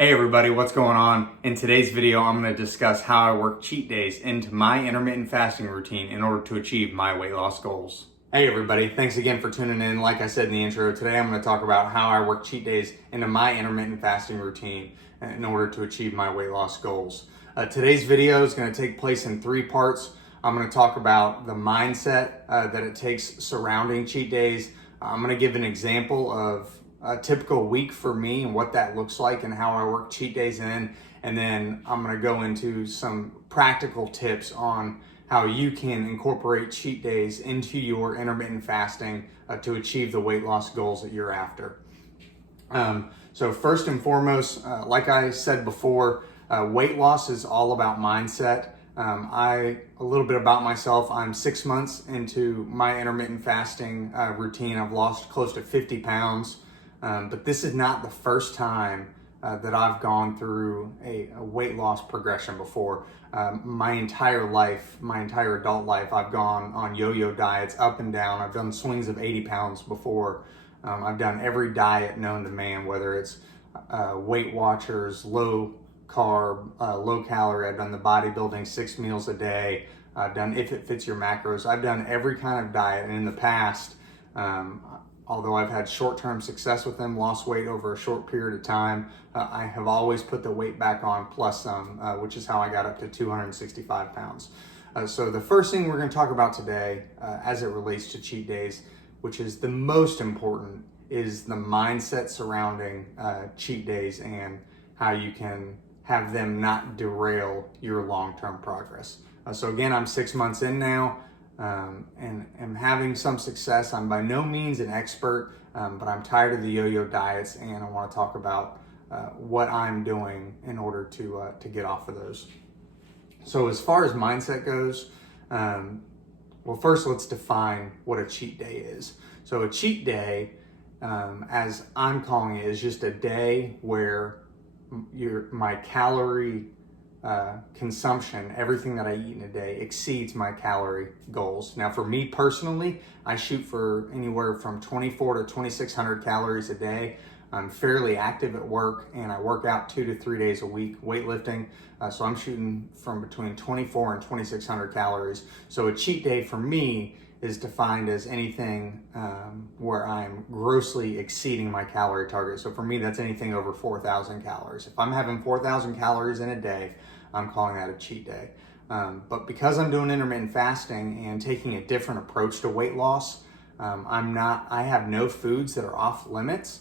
Hey everybody, what's going on? In today's video, I'm going to discuss how I work cheat days into my intermittent fasting routine in order to achieve my weight loss goals. Hey everybody, thanks again for tuning in. Like I said in the intro, today I'm going to talk about how I work cheat days into my intermittent fasting routine in order to achieve my weight loss goals. Today's video is going to take place in 3 parts. I'm going to talk about the mindset that it takes surrounding cheat days. I'm going to give an example of a typical week for me and what that looks like and how I work cheat days in. And then I'm going to go into some practical tips on how you can incorporate cheat days into your intermittent fasting to achieve the weight loss goals that you're after. So first and foremost, like I said before, weight loss is all about mindset. A little bit about myself, I'm 6 months into my intermittent fasting routine. I've lost close to 50 pounds. But this is not the first time that I've gone through a weight loss progression before. My entire life, my entire adult life, I've gone on yo-yo diets up and down. I've done swings of 80 pounds before. I've done every diet known to man, whether it's Weight Watchers, low carb, low calorie. I've done the bodybuilding 6 meals a day. I've done If It Fits Your Macros. I've done every kind of diet, and in the past, although I've had short-term success with them, lost weight over a short period of time, I have always put the weight back on plus some, which is how I got up to 265 pounds. So the first thing we're going to talk about today as it relates to cheat days, which is the most important, is the mindset surrounding cheat days and how you can have them not derail your long-term progress. So again, I'm 6 months in now. And am having some success. I'm by no means an expert, but I'm tired of the yo-yo diets, and I want to talk about what I'm doing in order to get off of those. So as far as mindset goes, well, first let's define what a cheat day is. So a cheat day, as I'm calling it, is just a day where my calorie consumption, everything that I eat in a day, exceeds my calorie goals. Now, for me personally, I shoot for anywhere from 24 to 2,600 calories a day. I'm fairly active at work, and I work out 2 to 3 days a week weightlifting. So I'm shooting from between 24 and 2,600 calories. So a cheat day for me is defined as anything where I'm grossly exceeding my calorie target. So for me, that's anything over 4,000 calories. If I'm having 4,000 calories in a day, I'm calling that a cheat day. But because I'm doing intermittent fasting and taking a different approach to weight loss, I have no foods that are off limits.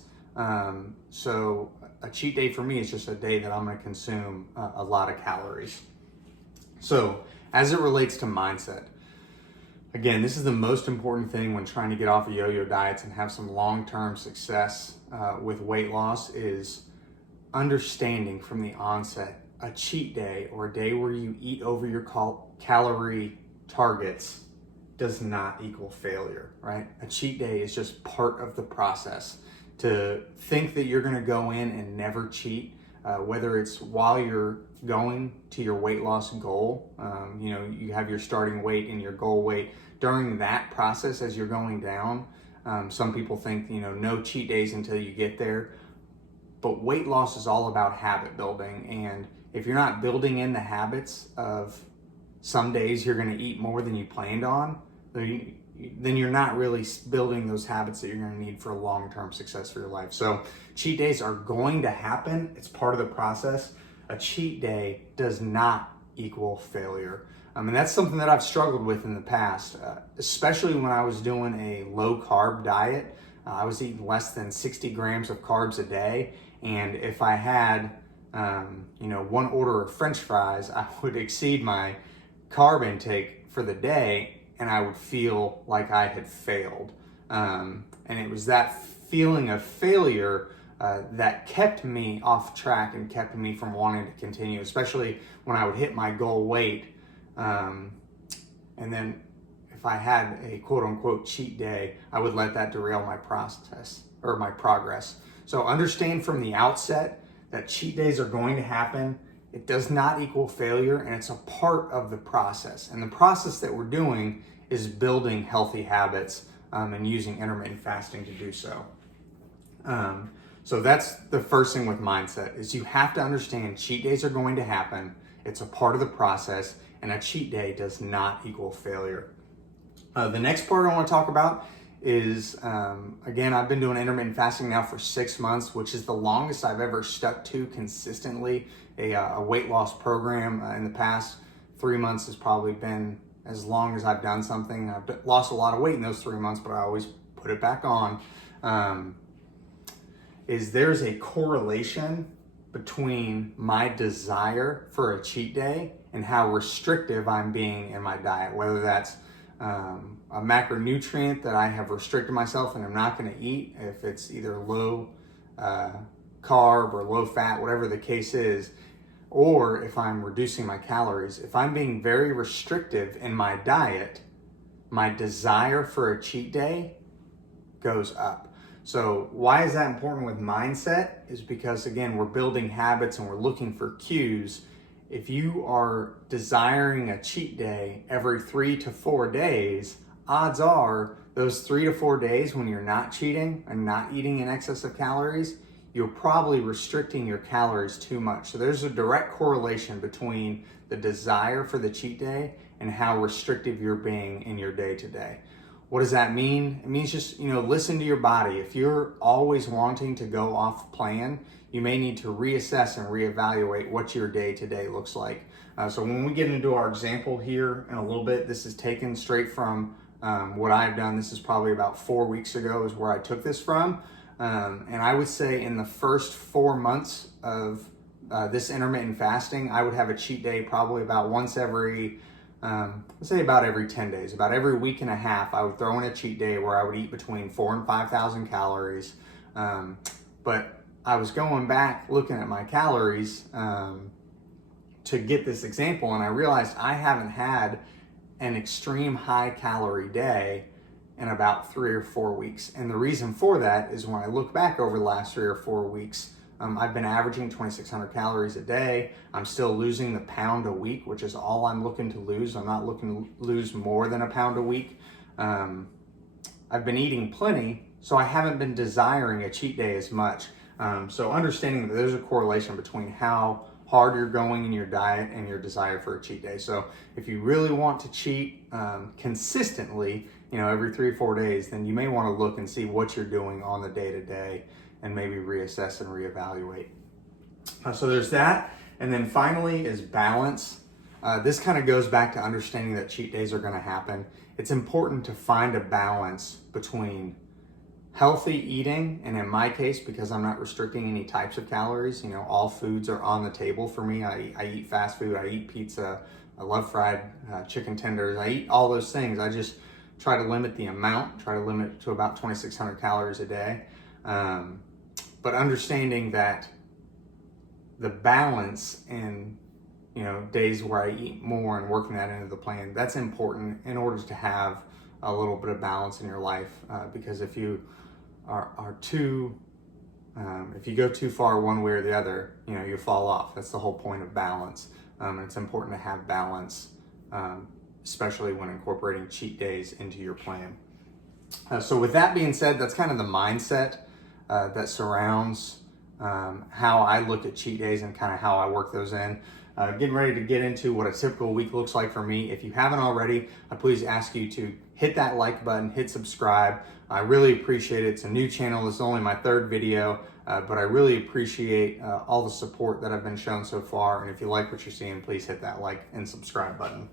So a cheat day for me is just a day that I'm going to consume a lot of calories. So as it relates to mindset, again, this is the most important thing when trying to get off of yo-yo diets and have some long-term success with weight loss, is understanding from the onset a cheat day, or a day where you eat over your calorie targets, does not equal failure, right? A cheat day is just part of the process. To think that you're going to go in and never cheat, whether it's while you're going to your weight loss goal, you have your starting weight and your goal weight. During that process, as you're going down, some people think, no cheat days until you get there. But weight loss is all about habit building. And if you're not building in the habits of some days you're going to eat more than you planned on, then you're not really building those habits that you're going to need for long-term success for your life. So cheat days are going to happen. It's part of the process. A cheat day does not equal failure. And that's something that I've struggled with in the past, especially when I was doing a low-carb diet. I was eating less than 60 grams of carbs a day. And if I had, one order of French fries, I would exceed my carb intake for the day, and I would feel like I had failed. And it was that feeling of failure that kept me off track and kept me from wanting to continue, especially when I would hit my goal weight. And then if I had a quote unquote cheat day, I would let that derail my process or my progress. So understand from the outset that cheat days are going to happen. It does not equal failure, and it's a part of the process. And the process that we're doing is building healthy habits and using intermittent fasting to do so. So that's the first thing with mindset, is you have to understand cheat days are going to happen. It's a part of the process, and a cheat day does not equal failure. The next part I want to talk about is, again, I've been doing intermittent fasting now for 6 months, which is the longest I've ever stuck to consistently a weight loss program. In the past 3 months has probably been as long as I've done something. I've lost a lot of weight in those 3 months, but I always put it back on. There's a correlation between my desire for a cheat day and how restrictive I'm being in my diet, whether that's a macronutrient that I have restricted myself and I'm not going to eat, if it's either low carb or low fat, whatever the case is, or if I'm reducing my calories. If I'm being very restrictive in my diet, my desire for a cheat day goes up. So why is that important with mindset? Is because, again, we're building habits and we're looking for cues. If you are desiring a cheat day every 3 to 4 days, odds are those 3 to 4 days when you're not cheating and not eating in excess of calories, you're probably restricting your calories too much. So there's a direct correlation between the desire for the cheat day and how restrictive you're being in your day to day. What does that mean? It means just, listen to your body. If you're always wanting to go off plan, you may need to reassess and reevaluate what your day-to-day looks like. So when we get into our example here in a little bit, this is taken straight from what I've done. This is probably about 4 weeks ago is where I took this from. And I would say in the first 4 months of this intermittent fasting, I would have a cheat day probably about once every, let's say about every 10 days. About every week and a half, I would throw in a cheat day where I would eat between 4,000 and 5,000 calories. But I was going back looking at my calories to get this example, and I realized I haven't had an extreme high calorie day in about 3 or 4 weeks. And the reason for that is when I look back over the last 3 or 4 weeks, I've been averaging 2,600 calories a day. I'm still losing the pound a week, which is all I'm looking to lose. I'm not looking to lose more than a pound a week. I've been eating plenty, so I haven't been desiring a cheat day as much. So understanding that there's a correlation between how hard you're going in your diet and your desire for a cheat day. So if you really want to cheat consistently, every 3 or 4 days, then you may want to look and see what you're doing on the day-to-day and maybe reassess and reevaluate. So there's that. And then finally is balance. This kind of goes back to understanding that cheat days are going to happen. It's important to find a balance between healthy eating, and in my case, because I'm not restricting any types of calories, all foods are on the table for me. I eat fast food, I eat pizza, I love fried chicken tenders, I eat all those things. I just try to limit the amount, try to limit it to about 2,600 calories a day. But understanding that the balance in, days where I eat more and working that into the plan, that's important in order to have a little bit of balance in your life. Because if you are too, if you go too far one way or the other, you fall off. That's the whole point of balance. And it's important to have balance, especially when incorporating cheat days into your plan. So with that being said, that's kind of the mindset that surrounds how I look at cheat days and kind of how I work those in. Getting ready to get into what a typical week looks like for me. If you haven't already, I please ask you to hit that like button, hit subscribe. I really appreciate it. It's a new channel. This is only my 3rd video, but I really appreciate all the support that I've been shown so far. And if you like what you're seeing, please hit that like and subscribe button.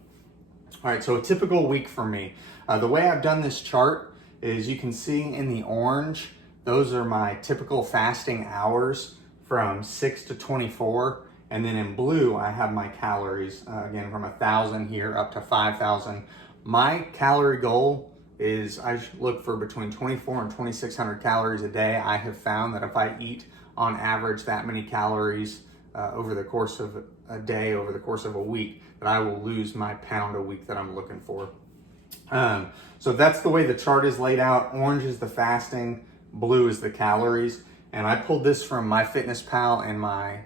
All right, so a typical week for me. The way I've done this chart is you can see in the orange, those are my typical fasting hours from 6 to 24. And then in blue, I have my calories, again, from 1,000 here up to 5,000. My calorie goal is I look for between 2,400 and 2,600 calories a day. I have found that if I eat on average that many calories over the course of a day, over the course of a week, that I will lose my pound a week that I'm looking for. So that's the way the chart is laid out. Orange is the fasting, blue is the calories. And I pulled this from MyFitnessPal and my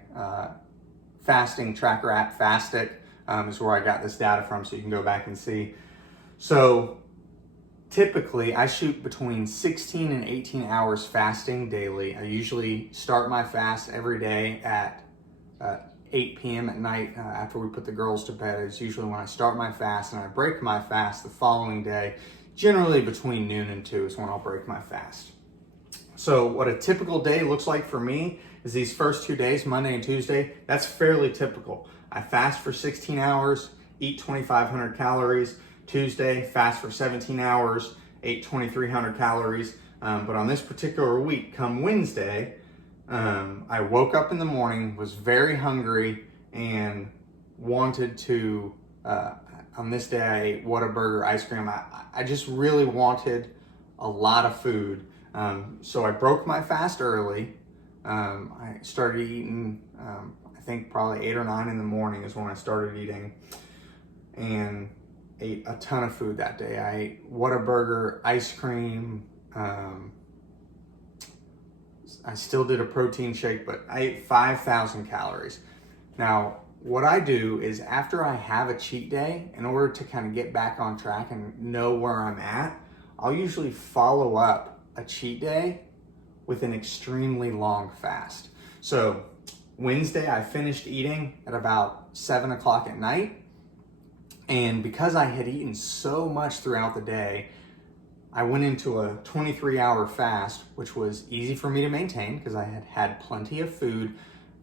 fasting tracker app, Fastic, is where I got this data from, so you can go back and see. So typically I shoot between 16 and 18 hours fasting daily. I usually start my fast every day at 8 p.m. at night after we put the girls to bed. It's usually when I start my fast, and I break my fast the following day. Generally between noon and 2 is when I'll break my fast. So what a typical day looks like for me is these first 2 days, Monday and Tuesday. That's fairly typical. I fast for 16 hours, eat 2,500 calories. Tuesday, fast for 17 hours, ate 2,300 calories. But on this particular week, come Wednesday, I woke up in the morning, was very hungry, and wanted to, on this day I ate Whataburger ice cream. I just really wanted a lot of food. So I broke my fast early. I started eating, I think probably 8 or 9 in the morning is when I started eating, and ate a ton of food that day. I ate Whataburger, ice cream. I still did a protein shake, but I ate 5,000 calories. Now, what I do is after I have a cheat day, in order to kind of get back on track and know where I'm at, I'll usually follow up a cheat day with an extremely long fast. So Wednesday, I finished eating at about 7 o'clock at night. And because I had eaten so much throughout the day, I went into a 23-hour fast, which was easy for me to maintain because I had had plenty of food.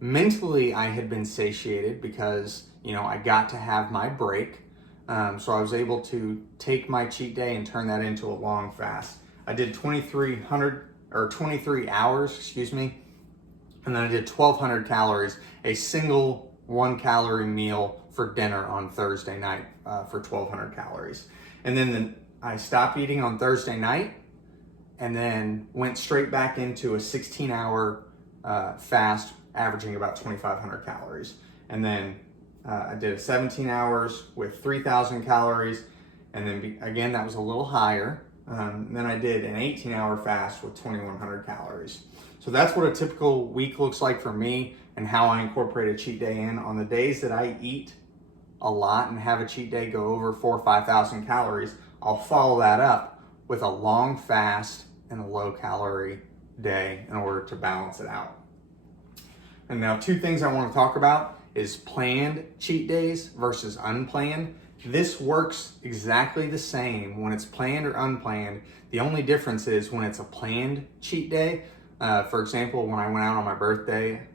Mentally, I had been satiated because, I got to have my break. So I was able to take my cheat day and turn that into a long fast. I did 23 hours, and then I did 1,200 calories, a single 1-calorie meal for dinner on Thursday night for 1,200 calories. And then I stopped eating on Thursday night and then went straight back into a 16-hour fast, averaging about 2,500 calories. And then I did a 17 hours with 3,000 calories. And then again, that was a little higher. Then I did an 18-hour fast with 2,100 calories. So that's what a typical week looks like for me and how I incorporate a cheat day in. On the days that I eat a lot and have a cheat day go over 4,000 or 5,000 calories, I'll follow that up with a long fast and a low calorie day in order to balance it out. And now 2 things I want to talk about is planned cheat days versus unplanned. This works exactly the same when it's planned or unplanned. The only difference is when it's a planned cheat day. For example, when I went out on my birthday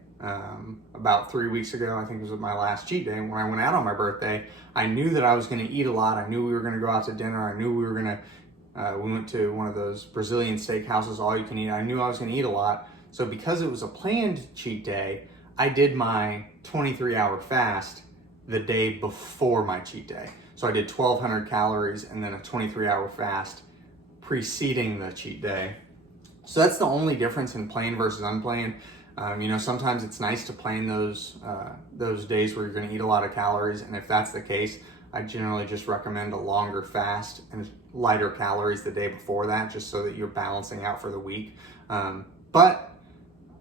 about 3 weeks ago, I think it was my last cheat day. When I went out on my birthday, I knew that I was going to eat a lot. I knew we were going to go out to dinner. I knew we were going to, we went to one of those Brazilian steakhouses, all you can eat. I knew I was going to eat a lot. So because it was a planned cheat day, I did my 23-hour fast the day before my cheat day. So I did 1,200 calories and then a 23-hour fast preceding the cheat day. So that's the only difference in planned versus unplanned. Sometimes it's nice to plan those days where you're going to eat a lot of calories, and if that's the case, I generally just recommend a longer fast and lighter calories the day before that, just so that you're balancing out for the week. But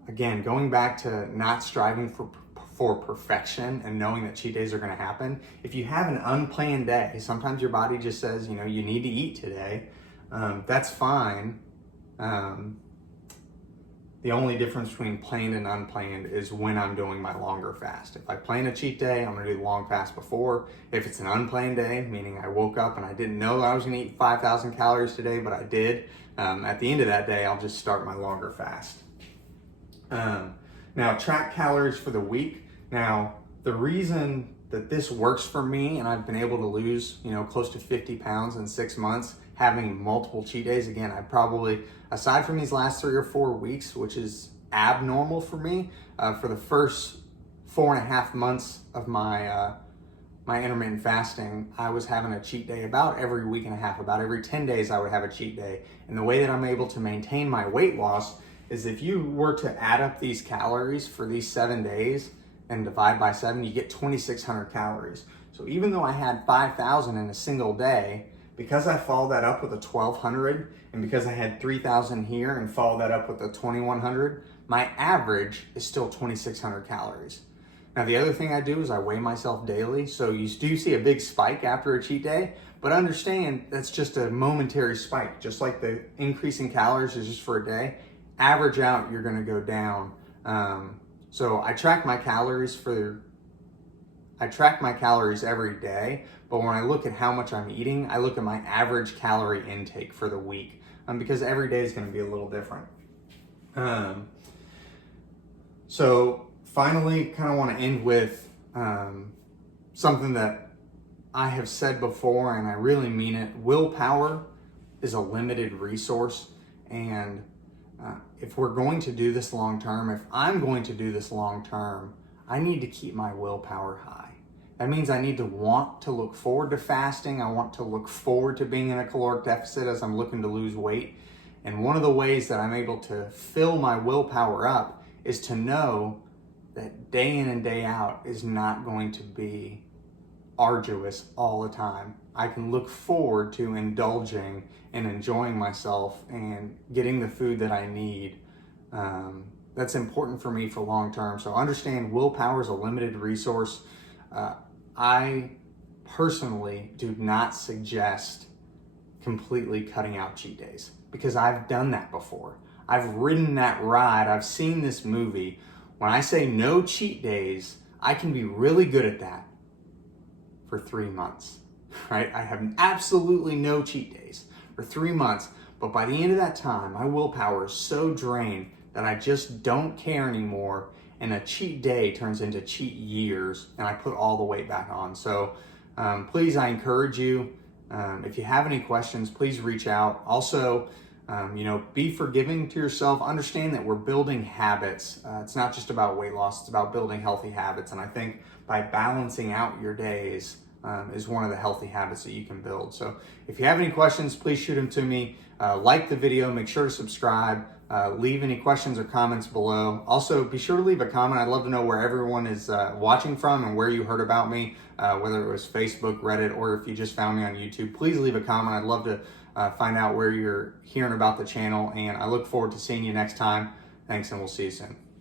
again, going back to not striving for perfection and knowing that cheat days are going to happen. If you have an unplanned day, sometimes your body just says, you need to eat today. That's fine. The only difference between planned and unplanned is when I'm doing my longer fast. If I plan a cheat day, I'm going to do the long fast before. If it's an unplanned day, meaning I woke up and I didn't know that I was going to eat 5,000 calories today, but I did, at the end of that day, I'll just start my longer fast. Now, track calories for the week. Now, the reason that this works for me, and I've been able to lose, close to 50 pounds in 6 months, having multiple cheat days. Again, I probably, aside from these last 3 or 4 weeks, which is abnormal for me, for the first 4.5 months of my intermittent fasting, I was having a cheat day about every week and a half. About every 10 days, I would have a cheat day. And the way that I'm able to maintain my weight loss is if you were to add up these calories for these 7 days and divide by 7, you get 2,600 calories. So even though I had 5,000 in a single day, because I followed that up with a 1,200, and because I had 3,000 here and followed that up with a 2,100, my average is still 2,600 calories. Now, the other thing I do is I weigh myself daily. So you do see a big spike after a cheat day, but understand that's just a momentary spike. Just like the increase in calories is just for a day, average out, you're gonna go down. So I track my calories every day, but when I look at how much I'm eating, I look at my average calorie intake for the week, because every day is gonna be a little different. So finally, kind of want to end with something that I have said before, and I really mean it. Willpower is a limited resource, and if we're going to do this long term, if I'm going to do this long term, I need to keep my willpower high. That means I need to want to look forward to fasting. I want to look forward to being in a caloric deficit as I'm looking to lose weight. And one of the ways that I'm able to fill my willpower up is to know that day in and day out is not going to be arduous all the time. I can look forward to indulging and enjoying myself and getting the food that I need. That's important for me for long term. So understand willpower is a limited resource. I personally do not suggest completely cutting out cheat days, because I've done that before. I've ridden that ride. I've seen this movie. When I say no cheat days, I can be really good at that for 3 months, right? I have absolutely no cheat days for 3 months, but by the end of that time, my willpower is so drained that I just don't care anymore, and a cheat day turns into cheat years, and I put all the weight back on. So please, I encourage you, if you have any questions, please reach out. Also, be forgiving to yourself. Understand that we're building habits. It's not just about weight loss, it's about building healthy habits. And I think by balancing out your days is one of the healthy habits that you can build. So if you have any questions, please shoot them to me. Like the video, make sure to subscribe, leave any questions or comments below. Also, be sure to leave a comment. I'd love to know where everyone is watching from and where you heard about me, whether it was Facebook, Reddit, or if you just found me on YouTube. Please leave a comment. I'd love to find out where you're hearing about the channel, and I look forward to seeing you next time. Thanks, and we'll see you soon.